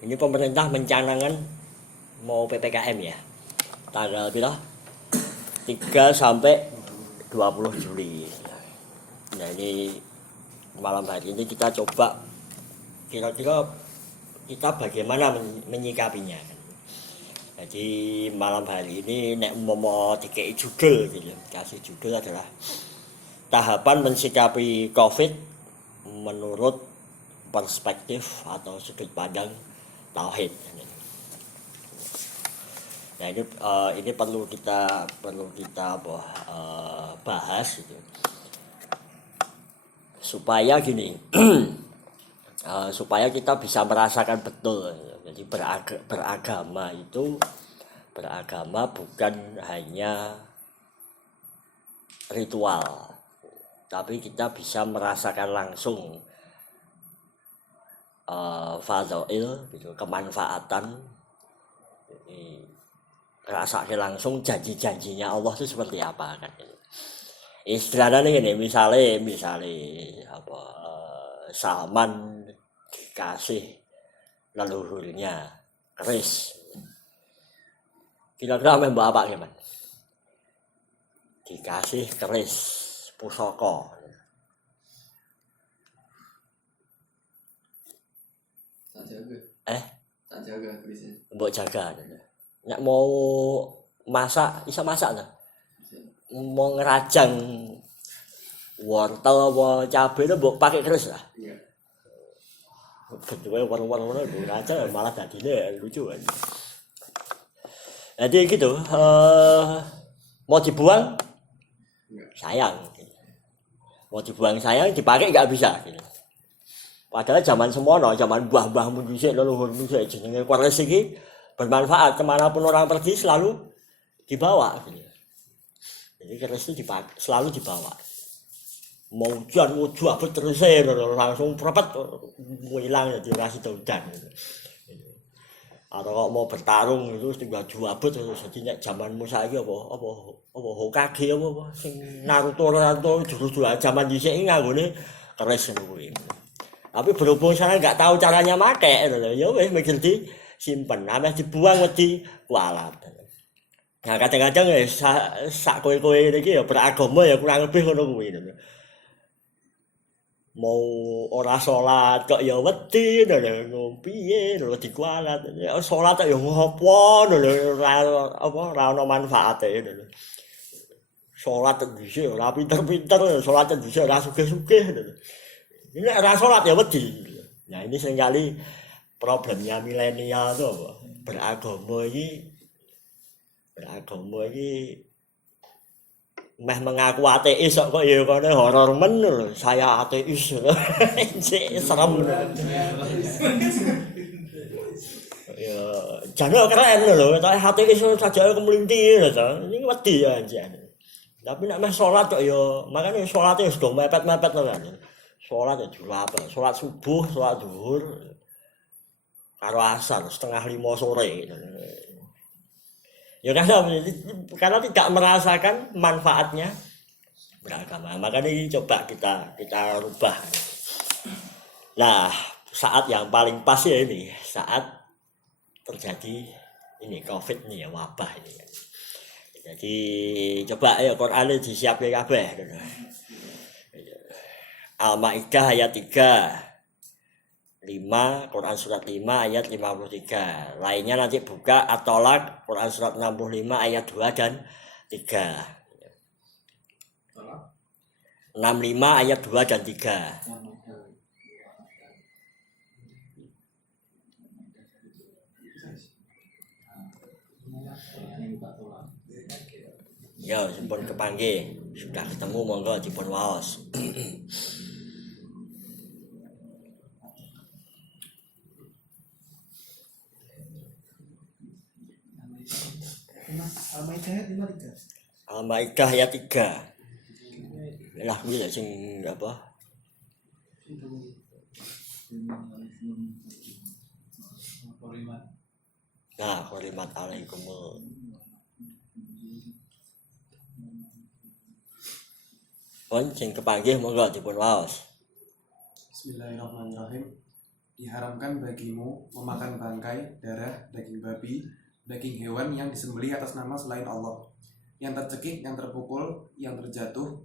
Ini pemerintah mencanangkan mau PPKM ya. Tanggal kita 3 sampai 20 Juli. Nah, ini malam hari ini kita coba kira-kira kita bagaimana menyikapinya. Jadi malam hari ini nek mau dikei judul gitu. Kasih judul adalah tahapan mensikapi COVID menurut perspektif atau sudut pandang tauhid. Nah, ini perlu kita bahas gitu. Supaya gini, supaya kita bisa merasakan betul. Jadi beragama bukan hanya ritual, tapi kita bisa merasakan langsung fadhail gitu, kemanfaatan. Jadi, rasakan langsung janji-janjinya Allah itu seperti apa kan. Istilahnya ini misalnya apa, Salman dikasih leluhurnya keris, kira-kira mbak apa gimana? Dikasih keris pusaka, tak jaga kerisnya, mbok jaga. Nek mau masak bisa masak tuh, mau ngerajang wortel apa cabai itu mbok pakai keris lah. iya. Bentuknya warna-warna aja malah tadinya lucu kan. Jadi gitu, mau dibuang sayang, mau dibuang sayang, dipakai nggak bisa. Gitu. Padahal zaman semono, zaman mbah-mbahmu dhisik, leluhurmu dhisik jenenge keris iki bermanfaat, kemanapun orang pergi selalu dibawa. Gitu. Jadi keris itu selalu dibawa. Mau hujan abet terus langsung prepet hilang jadi kasih hujan. Atau kalau mau bertarung itu tinggal juabut terus jadi zamanmu saiki apa Hokage apa sing Naruto jurus zaman dhisik iki nganggone keris kuwi. Tapi berhubung saya nggak tahu caranya make ya wis mikir disimpen, ameh dibuang wedi kualat. Nah kadang-kadang ya sak kowe iki ya beragama ya kurang lebih ngono kuwi. Mau ora salat kok ya wedi lho piye lho dikualat salat ya ngopo lho ora ono manfaate lho salat dhisik ora pinter-pinter salat dhisik ora sugih-sugih lho ini ora salat ya wedi. Nah ini seringkali problemnya milenial tuh apa beragama iki meh mengaku ateis kok ya kene horor men lho saya ateis serem ya jane keren lho tak ateis saja kemelinti lho ini wedi ya anjen tapi nek meh salat kok ya makane salate wis do mepet-mepet lho kan salat ya jurap salat subuh salat zuhur karo asar 4:30 sore ya karena tidak merasakan manfaatnya beragama. Makanya ini coba kita rubah. Nah, saat yang paling pas ya ini saat terjadi ini COVID nih ya, wabah ini. Jadi coba ya Quran disiapke kabeh. Al-Maidah ayat 3. 5 Quran surat 5 ayat 53. Lainnya nanti buka At-Tolak Quran surat 65 ayat 2 dan 3. 65 ayat 2 dan 3. Ya, simpun kepanggih. Sudah ketemu monggo dipun waos. Al-Maidah ayat 3. Lah kuwi sing apa? Nah, hurimat alaikumul. Pun sing kepanggih monggo dipun waos. Bismillahirrahmanirrahim. diharamkan bagimu memakan bangkai, darah, daging babi, daging hewan yang disembelih atas nama selain Allah, yang tercekik, yang terpukul, yang terjatuh,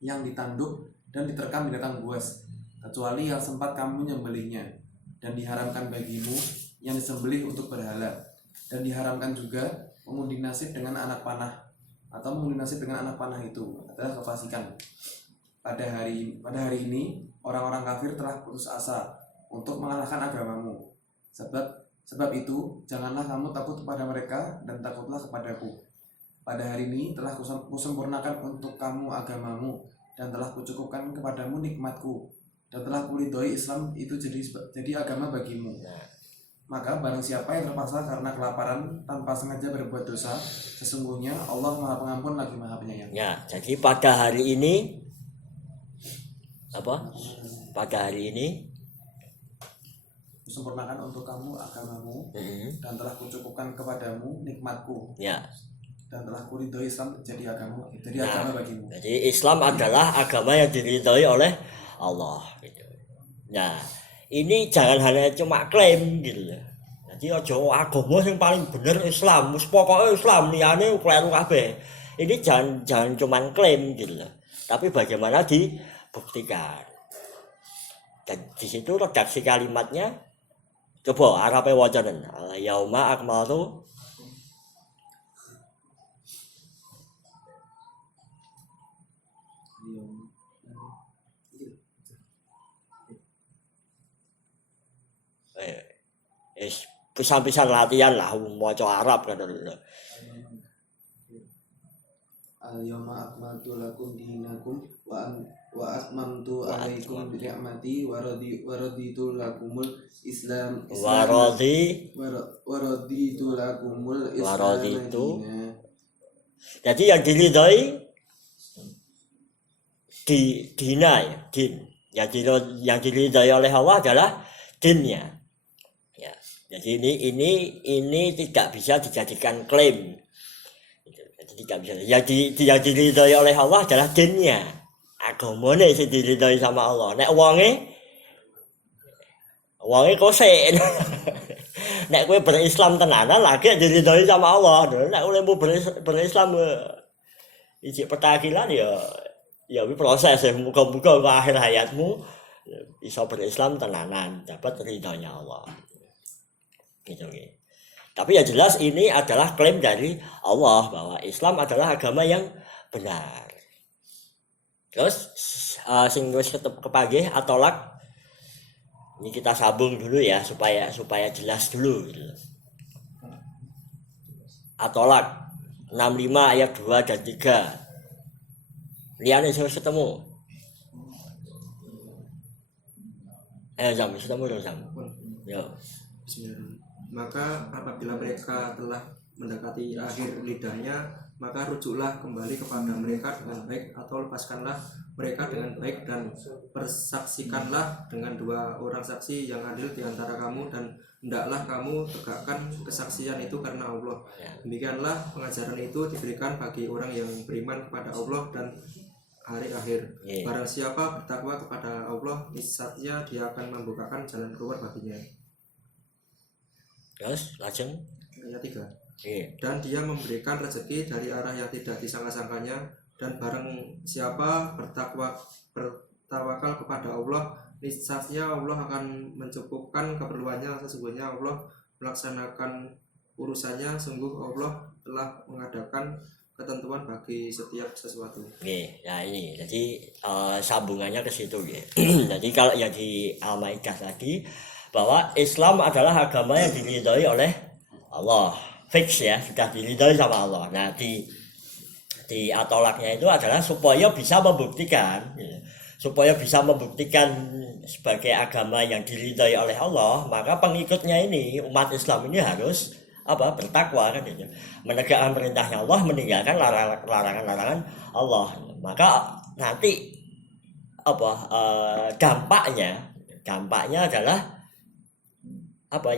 yang ditanduk, dan diterkam binatang buas, kecuali yang sempat kamu menyembelihnya. Dan diharamkan bagimu yang disembelih untuk berhala. Dan diharamkan juga mengundi nasib dengan anak panah, atau mengundi nasib dengan anak panah itu adalah kefasikan. Pada hari ini orang-orang kafir telah putus asa untuk mengalahkan agamamu. Sebab itu janganlah kamu takut kepada mereka dan takutlah kepadaku. Pada hari ini telah kusempurnakan untuk kamu agamamu dan telah kucukupkan kepadamu nikmatku dan telah kuridhoi Islam itu jadi agama bagimu. Maka barang siapa yang terpaksa karena kelaparan tanpa sengaja berbuat dosa, sesungguhnya Allah Maha Pengampun lagi Maha Penyayang. Ya, jadi pada hari ini pada hari ini kusempurnakan untuk kamu agamamu dan telah kucukupkan kepadamu nikmatku. Ya. Dan telah kuridhoi Islam jadi agama bagimu. Jadi Islam adalah agama yang diridhoi oleh Allah gitu. Nah, ini jangan hanya cuma klaim gitu ya. Jadi aja agama yang paling bener Islam, wis pokoke Islam liyane kleru kabeh. Ini jangan cuma klaim gitu ya. Tapi bagaimana dibuktikan. Dan di situ redaksi kalimatnya coba Arabe wacanen. Yauma akmaltu pisan-pisan latihan lah maca Arab kan. Al-yawma akmaltu lakum dinakum wa atmamtu alaikum ni'mati wa raditu lakumul Islam waraditu lakumul Islam. Jadi yang diridhoi dina ya, din. Yang diridhoi oleh Allah adalah dinnya. Ya. Jadi ini tidak bisa dijadikan klaim. Jadi tidak bisa. Yang diridhoi oleh Allah adalah dinnya. Agamane sing diridhoi sama Allah. Nek wonge kosek. Nek kowe berislam tenanan lagi diridhoi sama Allah. Nek kowe berislam ijik petakilan ya proses ya, muka-muka ke akhir hayatmu bisa berislam tenanan, dapat ridhonya Allah. Gitu. Tapi yang jelas ini adalah klaim dari Allah bahwa Islam adalah agama yang benar. Terus sing wis kepagih atolak ini kita sambung dulu ya supaya jelas dulu gitu. Atolak 65 ayat 2 dan 3. Liane saya ketemu. Jam ketemu jam. Ya. Maka apabila mereka telah mendekati akhir lidahnya, maka rujuklah kembali kepada mereka dengan baik atau lepaskanlah mereka dengan baik dan persaksikanlah dengan 2 orang saksi yang adil di antara kamu dan hendaklah kamu tegakkan kesaksian itu karena Allah. Demikianlah pengajaran itu diberikan bagi orang yang beriman kepada Allah dan hari akhir. Barang siapa bertakwa kepada Allah, niscaya dia akan membukakan jalan keluar baginya. Terus lajeng ayat 3. Dan dia memberikan rezeki dari arah yang tidak disangka-sangkanya, dan barang siapa bertawakal kepada Allah, niscaya Allah akan mencukupkan keperluannya. Sesungguhnya Allah melaksanakan urusannya, sungguh Allah telah mengadakan ketentuan bagi setiap sesuatu. Nah ini jadi sambungannya ke situ Jadi kalau yang di Al-Maidah tadi bahwa Islam adalah agama yang diridhoi oleh Allah, fix ya, sudah diridhoi sama Allah. Nah di atolaknya itu adalah supaya bisa membuktikan sebagai agama yang diridhoi oleh Allah, maka pengikutnya ini umat Islam ini harus bertakwa kan gitu. Menegakkan perintahnya Allah, meninggalkan larangan-larangan Allah. Maka nanti dampaknya adalah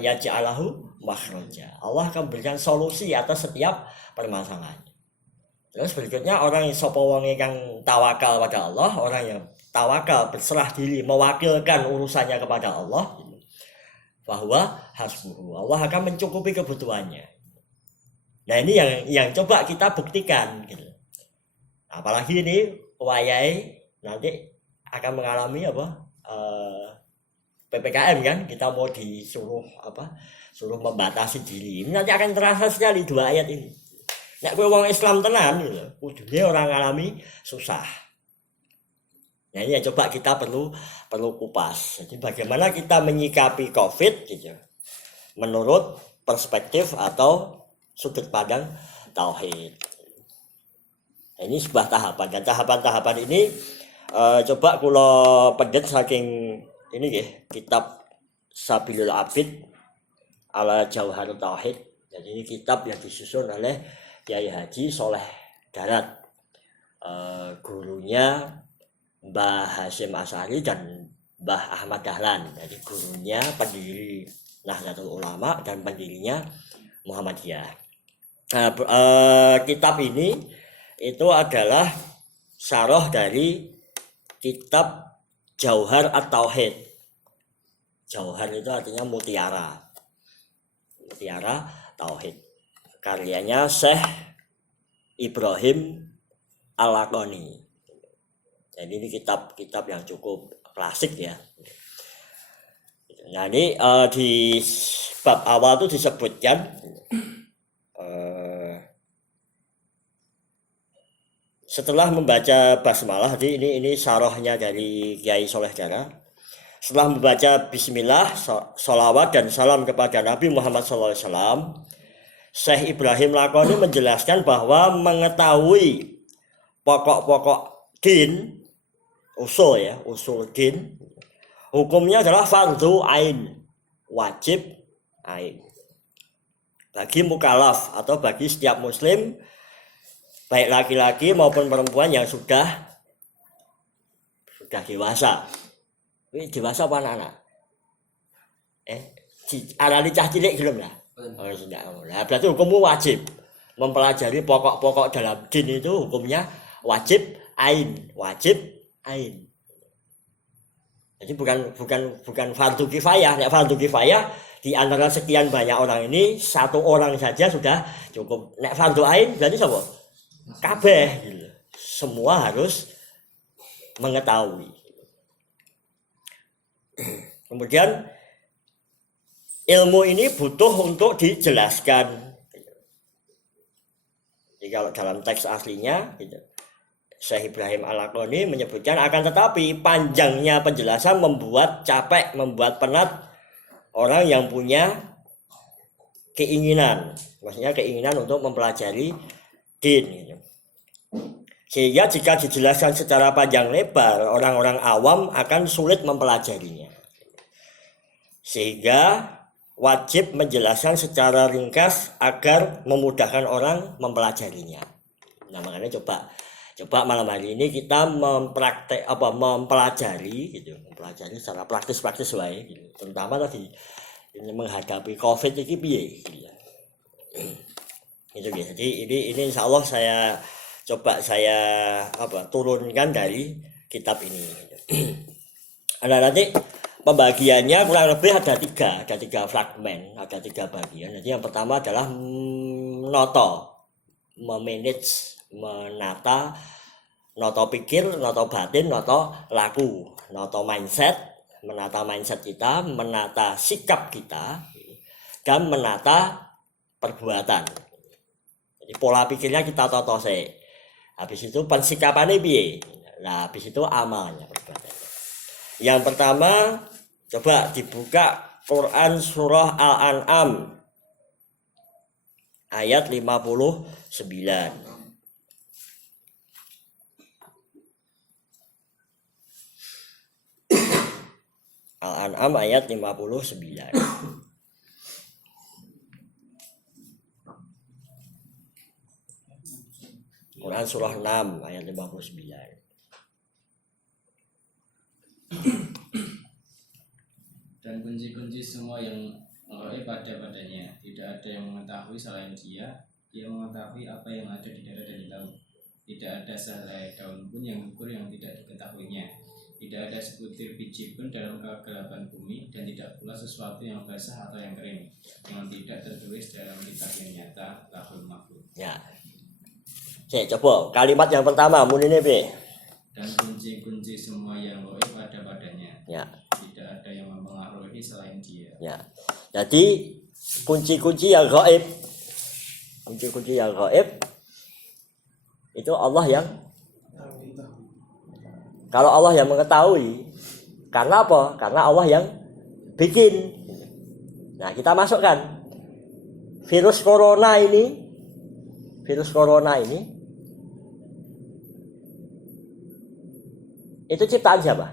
ya ja'alahu makhraja. Allah akan memberikan solusi atas setiap permasalahan. Terus berikutnya orang yang sapa wong kang tawakal pada Allah, orang yang tawakal berserah diri mewakilkan urusannya kepada Allah, Fahuwa hasbuhu. Allah akan mencukupi kebutuhannya. Nah ini yang coba kita buktikan gitu. Apalagi ini wayai nanti akan mengalami PPKM kan, kita mau disuruh suruh membatasi diri. Ini nanti akan terasa sekali dua ayat ini. Nek kowe wong Islam tenan gitu, kudune orang ngalami susah. Nah ini yang coba kita perlu kupas. Jadi bagaimana kita menyikapi COVID gitu, menurut perspektif atau sudut pandang tauhid. Nah, ini sebuah tahapan, dan tahapan-tahapan ini coba kula pendet saking ini nggih, kitab Sabilul Abid ala Jauharut Tauhid. Jadi ini kitab yang disusun oleh Kyai Haji Soleh Darat, gurunya Mbah Hasyim Asy'ari dan Mbah Ahmad Dahlan. Jadi gurunya pendiri Nahdlatul Ulama dan pendirinya Muhammadiyah. Nah, kitab ini itu adalah syarah dari kitab Jauhar At-Tauhid. Jauhar itu artinya mutiara. Mutiara Tauhid. Karyanya Syekh Ibrahim Al-Laqani. Jadi ini kitab-kitab yang cukup klasik ya. Nah ini di bab awal itu disebutkan setelah membaca basmalah, jadi ini syarahnya dari Kiai Soleh Darat. Setelah membaca bismillah, sholawat dan salam kepada Nabi Muhammad SAW, Syekh Ibrahim Laqani menjelaskan bahwa mengetahui pokok-pokok din, usul din, hukumnya adalah fardhu ain, wajib ain. Bagi mukallaf atau bagi setiap muslim, baik laki-laki maupun perempuan yang sudah dewasa. Ini dewasa apa anak-anak? Arani cah cilik belum lah? Oh, sudah. Nah, berarti hukumnya wajib. Mempelajari pokok-pokok dalam din itu hukumnya wajib ain. Jadi bukan fardu kifayah. Nek fardu kifayah di antara sekian banyak orang ini satu orang saja sudah cukup. Nek fardu ain berarti siapa? Kabeh gitu. Semua harus mengetahui. Kemudian ilmu ini butuh untuk dijelaskan. Jadi kalau dalam teks aslinya gitu, Syekh Ibrahim Al-Laqani menyebutkan, akan tetapi panjangnya penjelasan membuat capek, membuat penat orang yang punya keinginan, maksudnya keinginan untuk mempelajari din gitu. Sehingga jika dijelaskan secara panjang lebar, orang-orang awam akan sulit mempelajarinya. Sehingga wajib menjelaskan secara ringkas agar memudahkan orang mempelajarinya. Nah, makanya coba malam hari ini kita mempelajari gitu, mempelajari secara praktis wae gitu. Terutama tadi ini menghadapi COVID ini piye gitu. Itu gitu. Jadi ini insyaallah saya turunkan dari kitab ini. Nah, nanti pembagiannya kurang lebih ada tiga fragmen, ada 3 bagian. Jadi yang pertama adalah menata, noto pikir, noto batin, noto laku, noto mindset, menata mindset kita, menata sikap kita, dan menata perbuatan. Jadi pola pikirnya kita toto sih. Habis itu pensikapannya piye? Nah, habis itu amalnya, perbuatan. Yang pertama, coba dibuka Quran surah Al-An'am ayat 59. Al-An'am ayat 59. Quran surah 6 ayat 59. Dan kunci-kunci semua yang padanya, tidak ada yang mengetahui selain dia mengetahui apa yang ada di darat dan di laut. Tidak ada sehelai daun pun yang gugur yang tidak diketahuinya. Tidak ada sebutir biji pun dalam kegelapan bumi, dan dan tidak pula sesuatu yang basah atau yang kering yang tidak tertulis dalam kitab yang nyata lahul mahfuz. Ya. Coba kalimat yang pertama mun ini Pi. Dan kunci-kunci semua yang gaib ada padanya. Ya. Tidak ada yang mempengaruhi selain Dia. Ya. Jadi kunci-kunci yang gaib, itu Allah yang, kalau Allah yang mengetahui, karena apa? Karena Allah yang bikin. Nah, kita masukkan virus corona ini itu ciptaan siapa?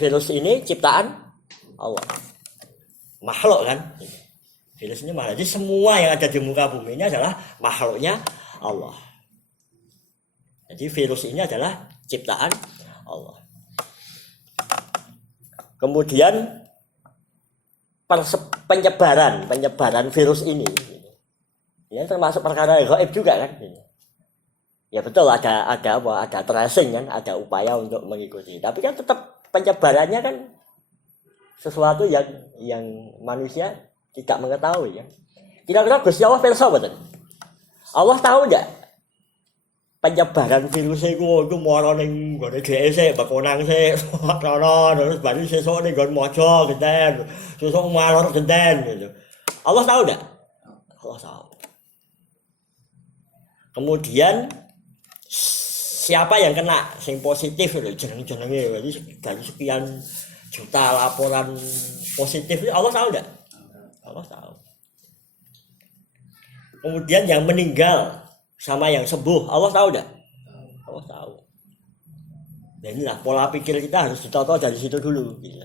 Virus ini ciptaan Allah. Makhluk kan? Virus ini makhluk. Jadi semua yang ada di muka bumi ini adalah makhluknya Allah. Jadi virus ini adalah ciptaan Allah. Kemudian penyebaran virus ini termasuk perkara gaib juga kan? Ya betul, ada tracing kan, ada upaya untuk mengikuti. Tapi kan tetap penyebarannya kan sesuatu yang manusia tidak mengetahui ya. Kira-kira Gusti Allah pirsa betul. Allah tahu enggak penyebaran virus itu moro ning gone GSE bakonang sik rono terus baru sesuk ning nggon mojo genten, sesuk malor genten gitu. Allah tahu enggak? Allah tahu. Kemudian siapa yang kena sing positif itu jeneng-jenenge dari sekian juta laporan positif itu Allah tahu enggak? Allah tahu. Kemudian yang meninggal sama yang sembuh Allah tahu enggak? Allah tahu. Dan inilah pola pikir kita harus ditata dari situ dulu gitu.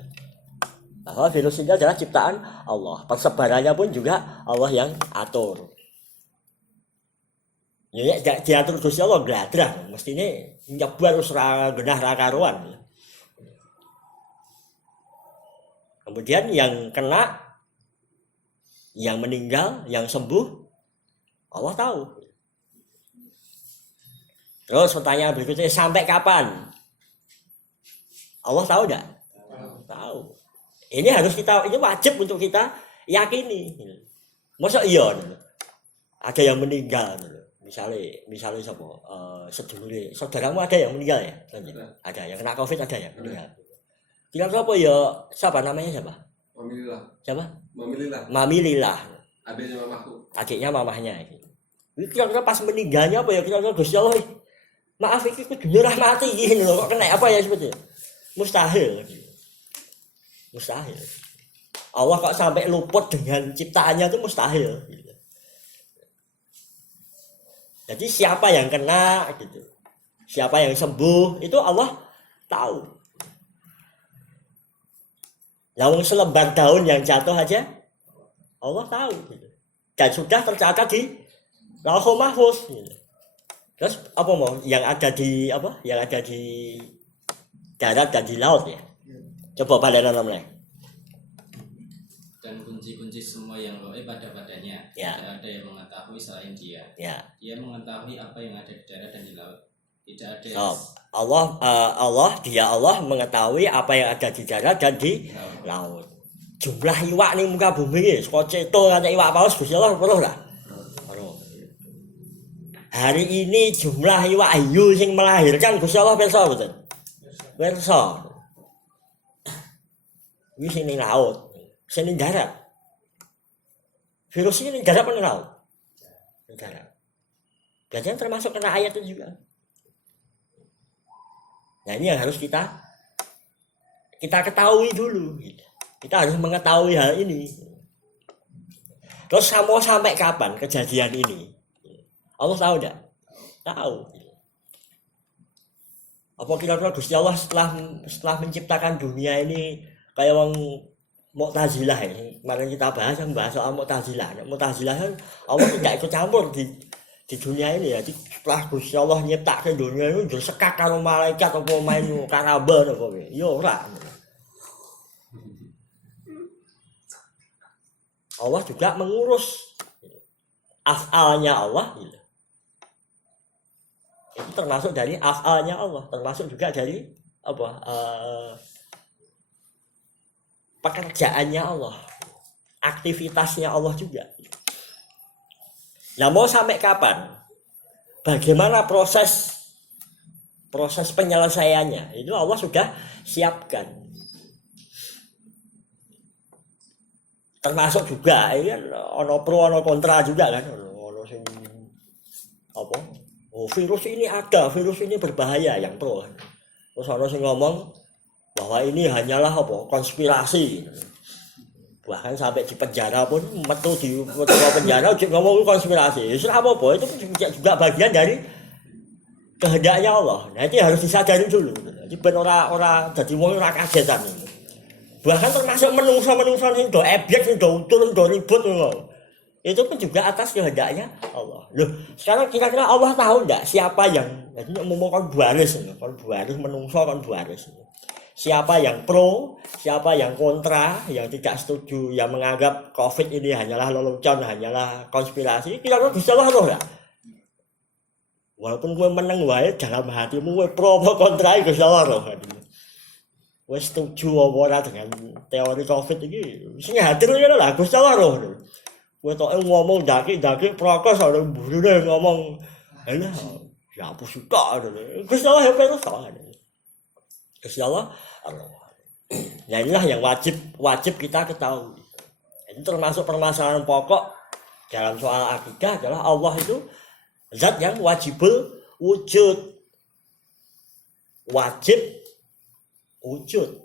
Bahwa virus ini adalah ciptaan Allah. Persebarannya pun juga Allah yang atur. Ya diatur Gusti Allah gladrah, mestine nyebar wis ra genah ra karuan. Kemudian yang kena, yang meninggal, yang sembuh Allah tahu. Terus pertanyaan berikutnya, sampai kapan? Allah tahu enggak? Tahu. Ini wajib untuk kita yakini. Masa iya? Ada yang meninggal. Misalnya siapa? Sedulure, saudaramu ada yang meninggal ya? Ada yang kena Covid, ada yang meninggal. Kira-kira apa ya? Siapa namanya siapa? Mamililah. Siapa? Mamililah. Adiknya mamaku. Adiknya mamahnya. Kira-kira pas meninggalnya apa ya? Kira-kira Gusti Allah, maaf iki kudu rahmati gini loh. Kok kena apa ya sebetulnya? Mustahil. Allah kok sampai luput dengan ciptaannya itu mustahil. Jadi siapa yang kena gitu, siapa yang sembuh itu Allah tahu. Yang selembar daun yang jatuh aja Allah tahu gitu. Dan sudah tercatat di Lauhul Mahfuz gitu. Terus apa mau yang ada di darat dan di laut ya? Coba baleran namanya. Dan kunci-kunci semua yang gaib ada padanya. Ya. Tidak ada yang mengetahui selain Dia. Ya. Dia mengetahui apa yang ada di darat dan di laut. Tidak ada yang Allah mengetahui apa yang ada di darat dan di laut. Jumlah iwak ning muka bumi iki saka ceto nganti iwak paus Gusti Allah weruh lah. Hari ini jumlah iwak ayu sing melahirkan Gusti Allah pirsa mboten? Pirsa. Iki sing ning laut, sing ning darat. Virus ini ning darat apa ning laut? Ning darat. Berarti termasuk kena ayat itu juga. Nah ini yang harus kita ketahui dulu. Kita harus mengetahui hal ini. Terus sampai kapan kejadian ini? Allah tahu enggak? Tahu. Apa kira-kira Gusti Allah setelah menciptakan dunia ini kayak wong Mu'tazilah ini. Kemarin kita bahas soal Mu'tazilah. Mu'tazilah kan Allah tidak ikut campur di dunia ini ya. Setelah Gusti Allah nyiptakan dunia ini sekak karo malaikat apa main karaban apa piye. Ya ora. Allah juga mengurus af'alnya Allah gitu. Itu termasuk dari af'alnya Allah, termasuk juga dari pekerjaannya Allah, aktivitasnya Allah juga. Nah, mau sampai kapan? Bagaimana proses penyelesaiannya? Itu Allah sudah siapkan. Termasuk juga ini kan ono pro ono kontra juga kan, ono sing apa? Oh, virus ini ada, virus ini berbahaya, yang pro. Terus ono sing ngomong bahwa ini hanyalah konspirasi. Bahkan sampai di penjara pun metu di penjara ngomong konspirasi. Itu apa? Itu juga bagian dari kehendaknya Allah. Nah, itu harus disadari dulu. Jadi ben ora dadi wong ora kagetan. Bahkan termasuk menungso sing do ebyek sing do utul do ribut ngono. Itu pun juga atas kehendaknya Allah. Loh, sekarang kira-kira Allah tahu enggak siapa yang jadi ngomong kon baris menungso kon baris. Siapa yang pro, siapa yang kontra, yang tidak setuju, yang menganggap COVID ini hanyalah lelucon, hanyalah konspirasi, kira-kira bisa lah loh ya. Walaupun gue menang wae dalam hatimu gue pro atau kontra itu bisa lah loh. Gue setuju apa dengan teori COVID ini, sing hadir ya lah, gue salah loh. Gue tau ngomong daki prokes ada buru deh ngomong, elah, ya apa suka, gue salah ya perlu salah. Insyaallah Allah. Nah, inilah yang wajib kita ketahui. Ini termasuk permasalahan pokok dalam soal akidah adalah Allah itu zat yang wajibul wujud. Wajib wujud.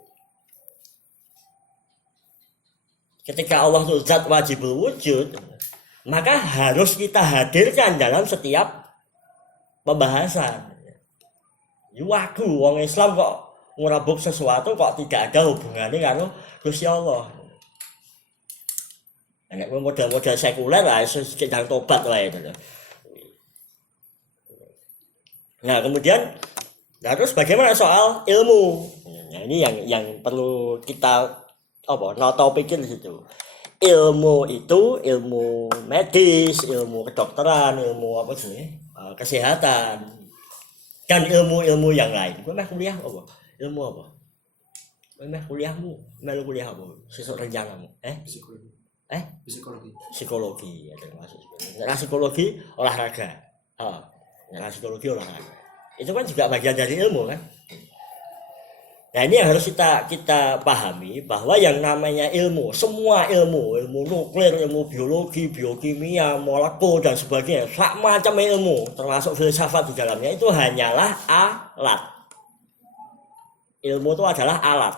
Ketika Allah itu zat wajibul wujud, maka harus kita hadirkan dalam setiap pembahasan. Waku wong Islam kok ngurabuk sesuatu kok tidak ada hubungannya karo Gusti Allah. Nek model-model sekuler lah sedang tobat wae itu. Nah, kemudian terus bagaimana soal ilmu? Nah, ini yang perlu kita pikir di situ. Ilmu itu ilmu medis, ilmu kedokteran, ilmu kesehatan, dan ilmu-ilmu yang lain. Gue mah kuliah apa? Ilmu apa? Memang kuliahmu, melu kuliah apa? Sesuk rencanamu. Psikologi. Psikologi ya termasuk. Nah, psikologi olahraga. Psikologi olahraga. Itu kan juga bagian dari ilmu kan? Nah, ini yang harus kita pahami bahwa yang namanya ilmu, semua ilmu nuklir, ilmu biologi, biokimia, molekul dan sebagainya, sak macam ilmu termasuk filsafat di dalamnya itu hanyalah alat. Ilmu itu adalah alat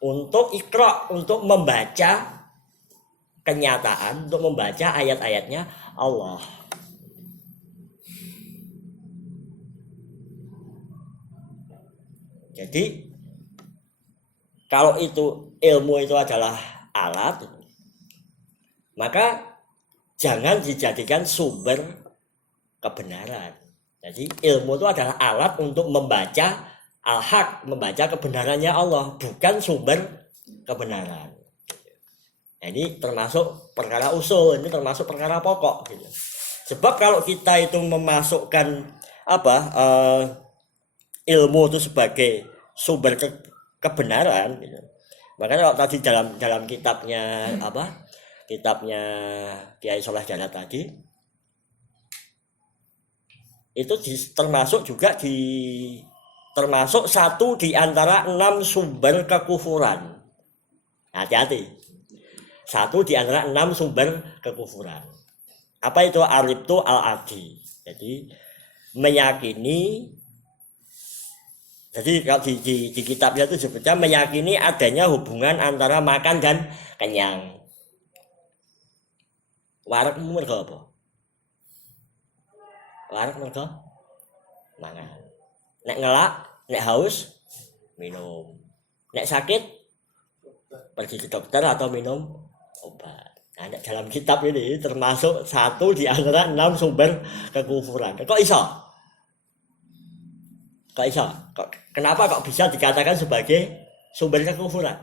untuk ikra, untuk membaca kenyataan, untuk membaca ayat-ayatnya Allah. Jadi kalau itu ilmu itu adalah alat, maka jangan dijadikan sumber kebenaran. Jadi ilmu itu adalah alat untuk membaca al-haq, membaca kebenarannya Allah, bukan sumber kebenaran. Nah, ini termasuk perkara usul, ini termasuk perkara pokok gitu. Sebab kalau kita itu memasukkan ilmu itu sebagai sumber kebenaran gitu. Makanya kalau tadi dalam kitabnya Kiai Saleh Jannah tadi itu termasuk satu di antara 6 sumber kekufuran. Hati-hati. Satu di antara 6 sumber kekufuran. Apa itu al-ibtu al-adi? Jadi meyakini, jadi kalau di kitabnya itu sebutnya meyakini adanya hubungan antara makan dan kenyang. Warak mergo apa? Warak mergo mangan. Nek ngelak, nek haus, minum. Nek sakit, pergi ke dokter atau minum obat. Nah, dalam kitab ini termasuk satu di antara 6 sumber kekufuran. Kok iso? Kenapa kok bisa dikatakan sebagai sumber kekufuran?